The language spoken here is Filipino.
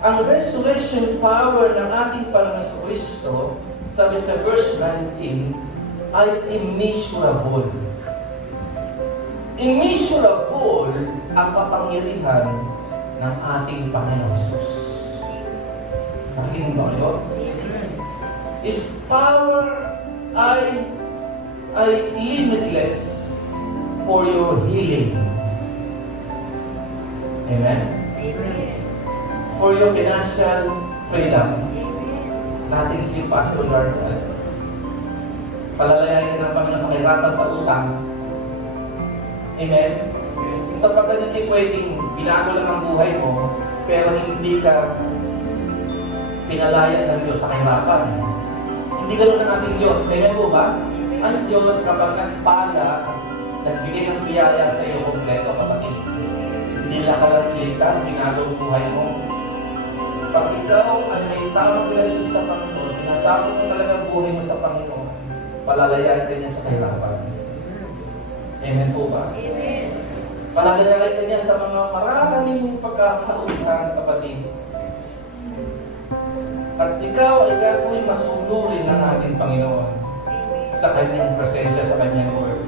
Ang resurrection power ng ating Panginoon Kristo, sabi sa verse 19, ay immeasurable. Immeasurable ang kapangyarihan ng ating Panginoon Jesus. Nakikinig ba kayo? His power ay limitless for your healing. Amen? For your financial freedom. Natin si Pastor Darwin. Palalayain ng Panginoon sa kahirapan sa utang. Amen? Sapagkat hindi pwedeng binago lang ang buhay mo, pero hindi ka pinalaya ng Diyos sa kahirapan. Hindi ganoon ang ating Diyos. Amen po ba? Ang Diyos kapag nagpala, nagbigay ng biyaya sa iyo kompleto, kapatid. Hindi lang ka lang iligtas, binago ang buhay mo. Pag ikaw ay may tamang relasyon sa Panginoon, pinasabot mo talaga ang buhay mo sa Panginoon, palalayan ka niya sa kahirapan. Amen po ba? Amen. Palalayan ka niya sa mga maraming pagkakautang, kapatid. At ikaw ay gagawin masunurin ng ating Panginoon sa kanyang presensya, sa kanyang word.